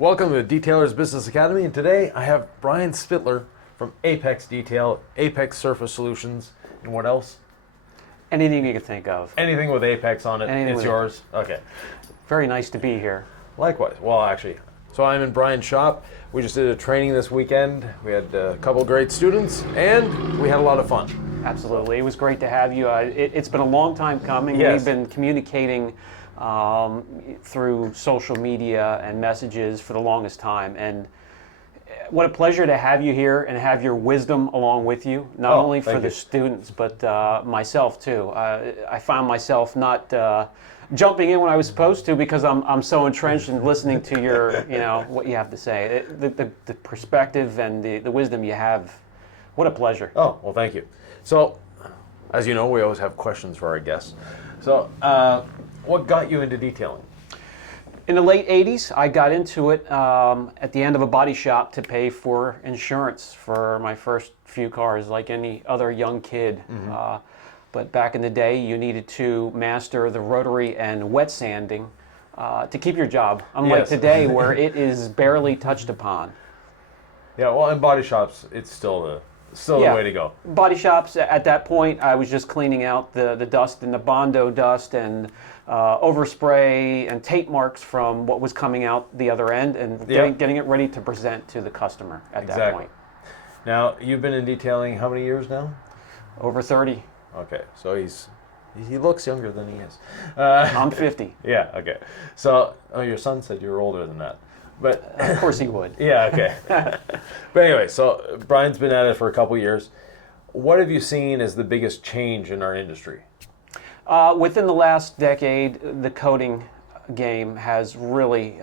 Welcome to Detailer's Business Academy, and today I have Brian Spitler from Apex Detail, Apex Surface Solutions, and what else? Anything you can think of. Anything with Apex on it, it's yours. Okay. Very nice to be here. Likewise. Well, actually, so I'm in Brian's shop. We just did a training this weekend. We had a couple great students, and we had a lot of fun. Absolutely. It was great to have you. It's been a long time coming. Yes. We've been communicating through social media and messages for the longest time. And what a pleasure to have you here and have your wisdom along with you, not only for the students, but myself too. I found myself not jumping in when I was supposed to because I'm so entrenched in listening to your, what you have to say. The perspective and the wisdom you have, what a pleasure. Oh, well, thank you. So, as you know, we always have questions for our guests. So, what got you into detailing? In the late 80s, I got into it at the end of a body shop to pay for insurance for my first few cars, like any other young kid. Mm-hmm. But back in the day, you needed to master the rotary and wet sanding to keep your job, unlike today where it is barely touched upon. Yeah, well, in body shops, it's still the way to go. Body shops, at that point, I was just cleaning out the dust and the Bondo dust and overspray and tape marks from what was coming out the other end and getting it ready to present to the customer at that point. Now, you've been in detailing how many years now? Over 30. Okay, so he looks younger than he is. I'm 50. Yeah, okay. So, your son said you were older than that. But of course he would. Yeah, okay. But anyway, so Brian's been at it for a couple years. What have you seen as the biggest change in our industry? Within the last decade, the coating game has really,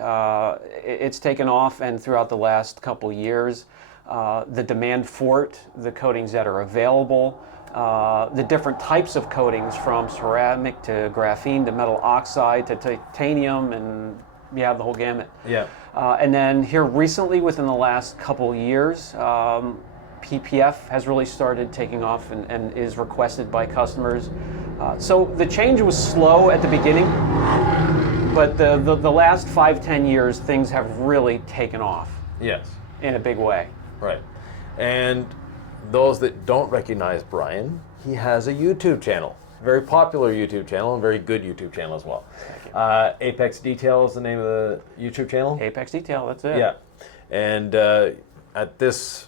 it's taken off, and throughout the last couple years, the demand for it, the coatings that are available, the different types of coatings from ceramic to graphene to metal oxide to titanium, and you have the whole gamut. Yeah. And then here recently, within the last couple years, PPF has really started taking off and is requested by customers. So the change was slow at the beginning, but the last 5-10 years, things have really taken off. Yes. In a big way. Right. And those that don't recognize Brian, he has a YouTube channel. Very popular YouTube channel and very good YouTube channel as well. Apex Detail is the name of the YouTube channel? Apex Detail, that's it. Yeah. And at this,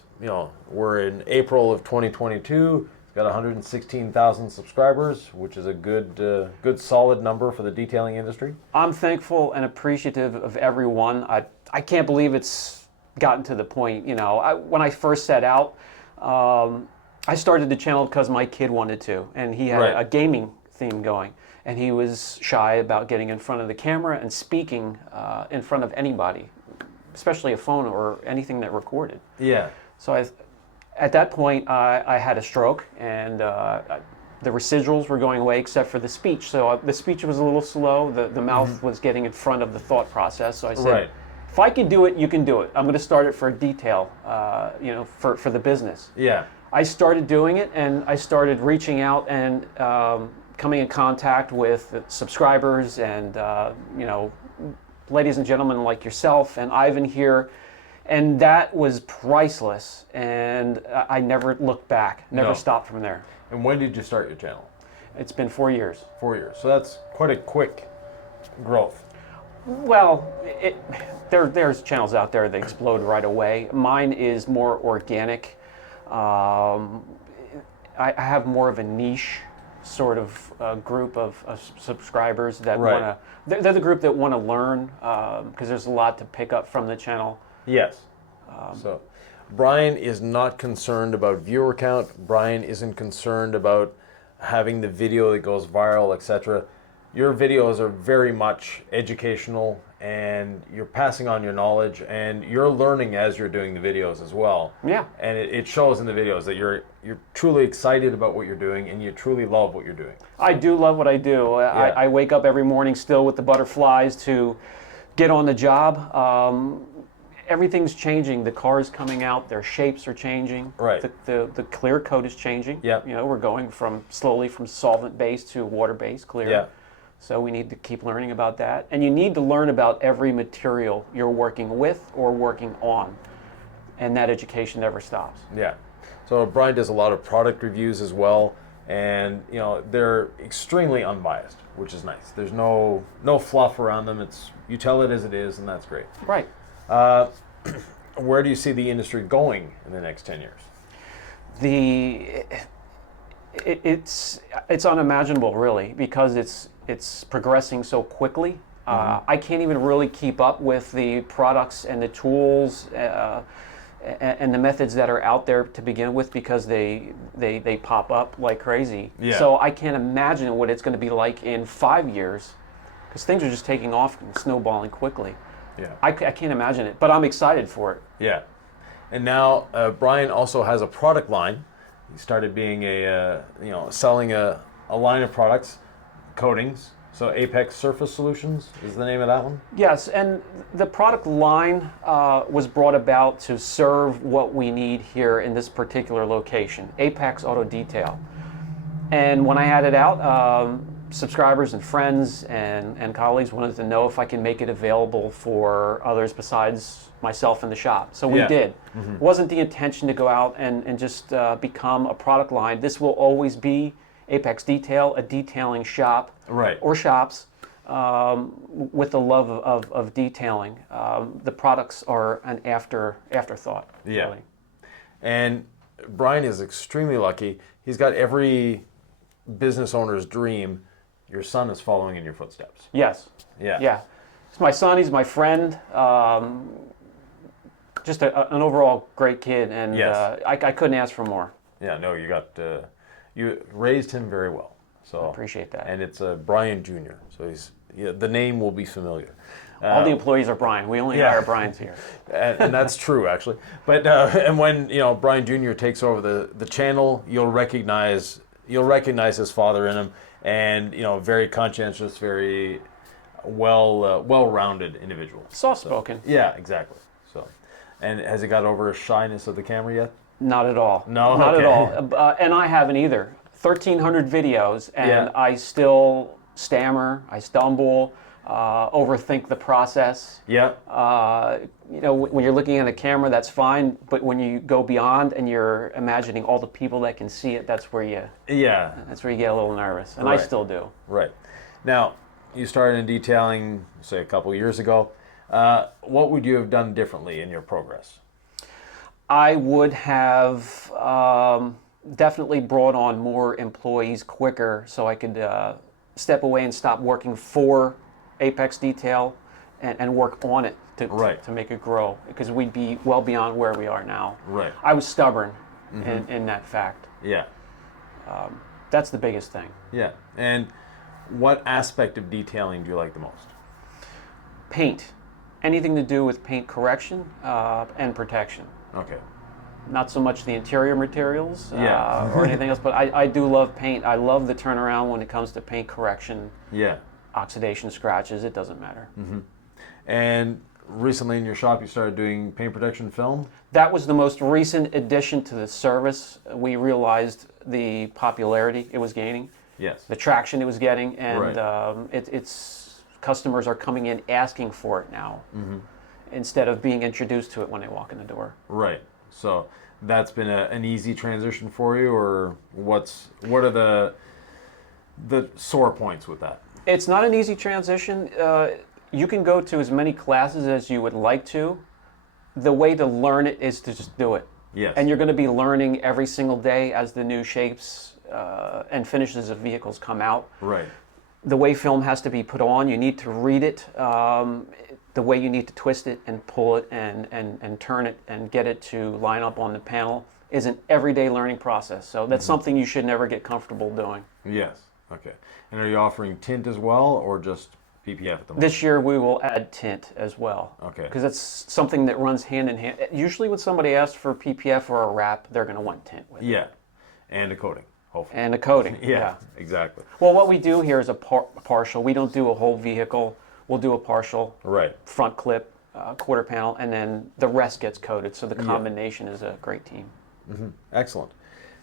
we're in April of 2022. It's got 116,000 subscribers, which is a good solid number for the detailing industry. I'm thankful and appreciative of everyone. I can't believe it's gotten to the point, when I first set out, I started the channel because my kid wanted to, and he had a gaming theme going, and he was shy about getting in front of the camera and speaking in front of anybody, especially a phone or anything that recorded. Yeah. So at that point, I had a stroke, and the residuals were going away except for the speech. So the speech was a little slow. The mouth was getting in front of the thought process. So I said, if I can do it, you can do it. I'm going to start it for detail, for the business. Yeah. I started doing it, and I started reaching out and coming in contact with subscribers and, ladies and gentlemen like yourself and Yvan here. And that was priceless, and I never looked back, never stopped from there. And when did you start your channel? It's been 4 years. 4 years. So that's quite a quick growth. Well, there's channels out there that explode right away. Mine is more organic. I have more of a niche sort of group of subscribers that want to, they're the group that want to learn because there's a lot to pick up from the channel. Yes. So Brian is not concerned about viewer count. Brian isn't concerned about having the video that goes viral, etc. Your videos are very much educational, and you're passing on your knowledge, and you're learning as you're doing the videos as well. Yeah. And it shows in the videos that you're truly excited about what you're doing, and you truly love what you're doing. I do love what I do. I wake up every morning still with the butterflies to get on the job. Everything's changing. The cars coming out, their shapes are changing. Right. The clear coat is changing. Yeah. We're going slowly from solvent based to water based clear. Yeah. So we need to keep learning about that. And you need to learn about every material you're working with or working on. And that education never stops. Yeah. So Brian does a lot of product reviews as well, and they're extremely unbiased, which is nice. There's no fluff around them. You tell it as it is, and that's great. Right. Where do you see the industry going in the next 10 years? It's unimaginable, really, because it's progressing so quickly. I can't even really keep up with the products and the tools and the methods that are out there to begin with, because they pop up like crazy. Yeah. So I can't imagine what it's going to be like in 5 years, because things are just taking off and snowballing quickly. Yeah. I can't imagine it, but I'm excited for it. Yeah. And now Brian also has a product line. He started being selling a line of products, coatings. So Apex Surface Solutions is the name of that one? Yes, and the product line was brought about to serve what we need here in this particular location, Apex Auto Detail. And when I had it out, subscribers and friends and colleagues wanted to know if I can make it available for others besides myself in the shop. So we did. Mm-hmm. It wasn't the intention to go out and just become a product line. This will always be Apex Detail, a detailing shop, right, or shops with the love of detailing. The products are an afterthought. Yeah. Really. And Brian is extremely lucky. He's got every business owner's dream. Your son is following in your footsteps. Yes. Yeah. Yeah. He's my son. He's my friend. Just an overall great kid, and yes. I couldn't ask for more. Yeah. No, you raised him very well. So I appreciate that. And it's Brian Jr. So the name will be familiar. All the employees are Brian. We only hire Brian's here. And that's true, actually. But and when Brian Jr. takes over the channel, you'll recognize his father in him, and very conscientious, very well-rounded individual. Soft-spoken. So, yeah, exactly. So, and has he got over his shyness of the camera yet? Not at all. No, not okay. at all. And I haven't either. 1,300 videos, and I still stammer. I stumble. Overthink the process. Yeah. When you're looking at a camera, that's fine. But when you go beyond and you're imagining all the people that can see it, that's where you get a little nervous. And right. I still do. Right. Now, you started in detailing, say, a couple of years ago. What would you have done differently in your progress? I would have definitely brought on more employees quicker, so I could step away and stop working for Apex Detail and work on it to make it grow, because we'd be well beyond where we are now. Right. I was stubborn in that fact. Yeah. That's the biggest thing. Yeah. And what aspect of detailing do you like the most? Paint. Anything to do with paint correction and protection. Okay. Not so much the interior materials or anything else, but I do love paint. I love the turnaround when it comes to paint correction. Yeah. Oxidation, scratches, it doesn't matter. Mm-hmm. And recently in your shop you started doing paint protection film? That was the most recent addition to the service. We realized the popularity it was gaining. Yes. The traction it was getting, and right. it's customers are coming in asking for it now, instead of being introduced to it when they walk in the door. Right. So that's been an easy transition for you, or what are the sore points with that? It's not an easy transition. You can go to as many classes as you would like to. The way to learn it is to just do it. Yes. And you're going to be learning every single day as the new shapes and finishes of vehicles come out. Right. The way film has to be put on, you need to read it. The way you need to twist it and pull it and turn it and get it to line up on the panel is an everyday learning process. So that's something you should never get comfortable doing. Yes. Okay. And are you offering tint as well, or just PPF at the moment? This year we will add tint as well. Okay. Because it's something that runs hand in hand. Usually when somebody asks for PPF or a wrap, they're going to want tint with it. Yeah. And a coating, hopefully. And a coating. Yeah, exactly. Well, what we do here is a partial. We don't do a whole vehicle. We'll do a partial. Right. Front clip, quarter panel, and then the rest gets coated. So the combination is a great team. Mm-hmm. Excellent.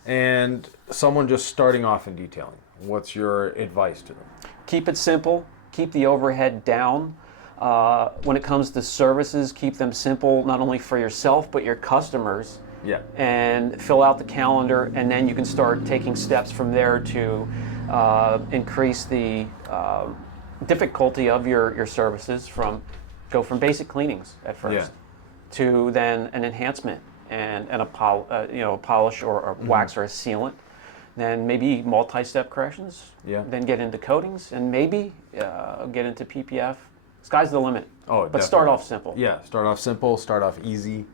And someone just starting off in detailing, what's your advice to them? Keep it simple. Keep the overhead down. When it comes to services, keep them simple, not only for yourself, but your customers. Yeah. And fill out the calendar, and then you can start taking steps from there to increase the difficulty of your services. Go from basic cleanings at first to then an enhancement and a polish or a wax or a sealant. Then maybe multi-step corrections. Yeah. Then get into coatings and maybe get into PPF. Sky's the limit. Oh, but definitely. start off simple. Yeah, start off simple, start off easy,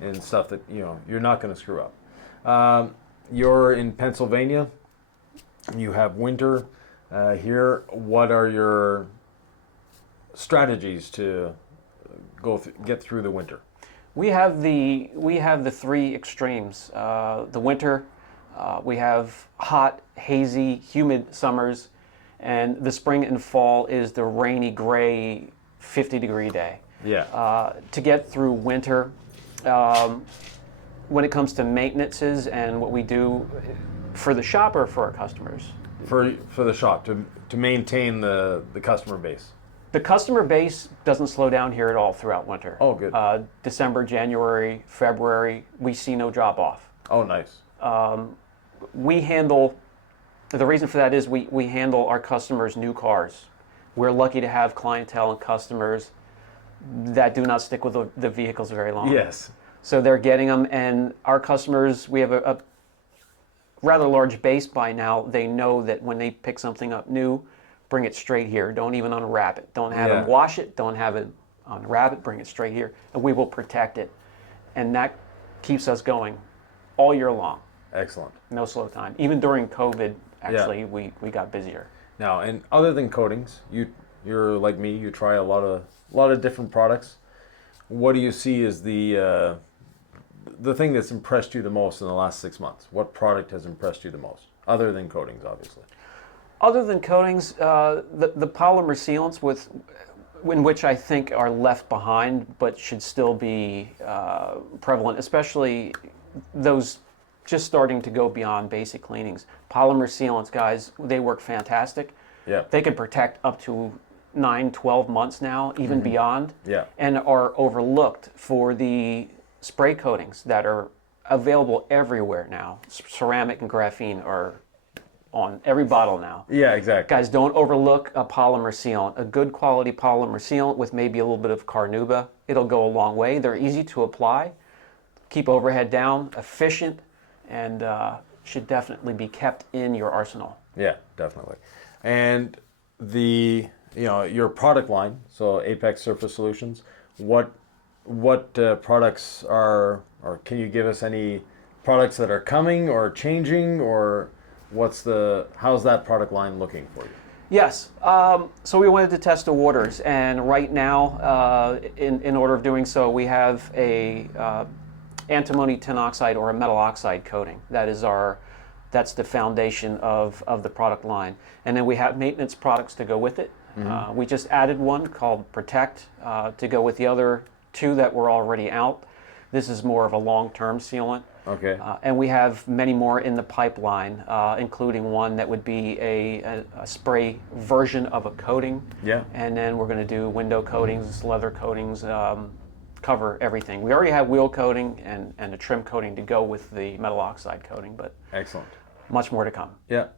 and stuff that you're not going to screw up. You're in Pennsylvania. You have winter here. What are your strategies to get through the winter? We have the three extremes. The winter, we have hot, hazy, humid summers, and the spring and fall is the rainy, gray, 50-degree day. Yeah. To get through winter, when it comes to maintenances and what we do for the shop or for our customers? For the shop, to maintain the customer base. The customer base doesn't slow down here at all throughout winter. Oh, good. December, January, February, we see no drop off. Oh, nice. We handle, the reason for that is we handle our customers' new cars. We're lucky to have clientele and customers that do not stick with the vehicles very long. Yes. So they're getting them, and our customers, we have a rather large base by now. They know that when they pick something up new, bring it straight here. Don't even unwrap it. Don't have them wash it. Don't have it unwrap it. Bring it straight here, and we will protect it. And that keeps us going all year long. Excellent. No slow time. Even during COVID, actually, we got busier. Now, and other than coatings, you're like me. You try a lot of different products. What do you see as the thing that's impressed you the most in the last 6 months? What product has impressed you the most, other than coatings, obviously? Other than coatings, the polymer sealants in which I think are left behind but should still be prevalent, especially those just starting to go beyond basic cleanings. Polymer sealants, guys, they work fantastic. Yeah. They can protect up to 9, 12 months now, even beyond, and are overlooked for the spray coatings that are available everywhere now. Ceramic and graphene are on every bottle now. Yeah, exactly. Guys, don't overlook a polymer sealant. A good quality polymer sealant with maybe a little bit of carnauba, it'll go a long way. They're easy to apply, keep overhead down, efficient, and should definitely be kept in your arsenal. Yeah, definitely. And your product line, so Apex Surface Solutions, what products are, or can you give us any products that are coming or changing, or how's that product line looking for you? Yes, so we wanted to test the waters, and right now, in order of doing so, we have a antimony tin oxide or a metal oxide coating. That's the foundation of the product line. And then we have maintenance products to go with it. We just added one called Protect to go with the other two that were already out. This is more of a long-term sealant. Okay. And we have many more in the pipeline, including one that would be a spray version of a coating. Yeah. And then we're going to do window coatings, leather coatings, cover everything. We already have wheel coating and a trim coating to go with the metal oxide coating, but excellent. Much more to come. Yeah.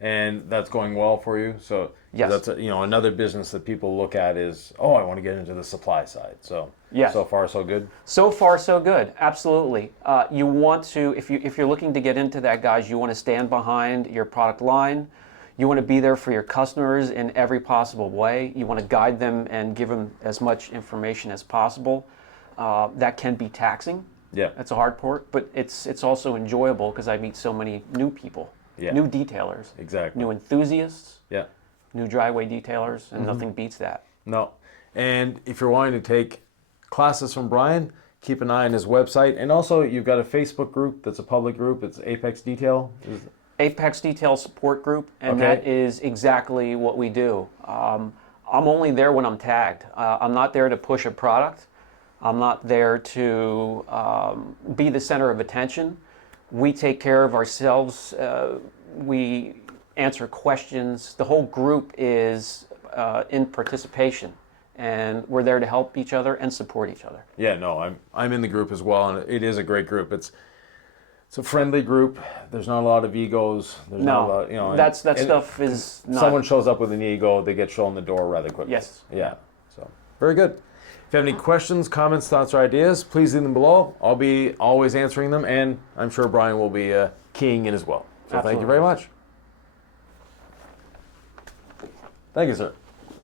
And that's going well for you. So yes. That's another business that people look at is, I want to get into the supply side. So yes. So far so good. So far so good. Absolutely. You want to, if you're looking to get into that, guys, you want to stand behind your product line. You want to be there for your customers in every possible way. You want to guide them and give them as much information as possible. That can be taxing. Yeah. That's a hard part, but it's also enjoyable because I meet so many new people, new detailers, exactly, new enthusiasts, new driveway detailers, and nothing beats that. No. And if you're wanting to take classes from Brian, keep an eye on his website. And also, you've got a Facebook group that's a public group. It's Apex Detail. Apex Detail Support Group, and that is exactly what we do. I'm only there when I'm tagged. I'm not there to push a product. I'm not there to be the center of attention. We take care of ourselves. We answer questions. The whole group is in participation, and we're there to help each other and support each other. Yeah, no, I'm in the group as well, and it is a great group. It's a friendly group. There's not a lot of egos. There's not a lot, you know. That stuff is not. Someone shows up with an ego, they get shown the door rather quickly. Yes. Yeah. So very good. If you have any questions, comments, thoughts, or ideas, please leave them below. I'll be always answering them, and I'm sure Brian will be keying in as well. So thank you very much. Thank you, sir.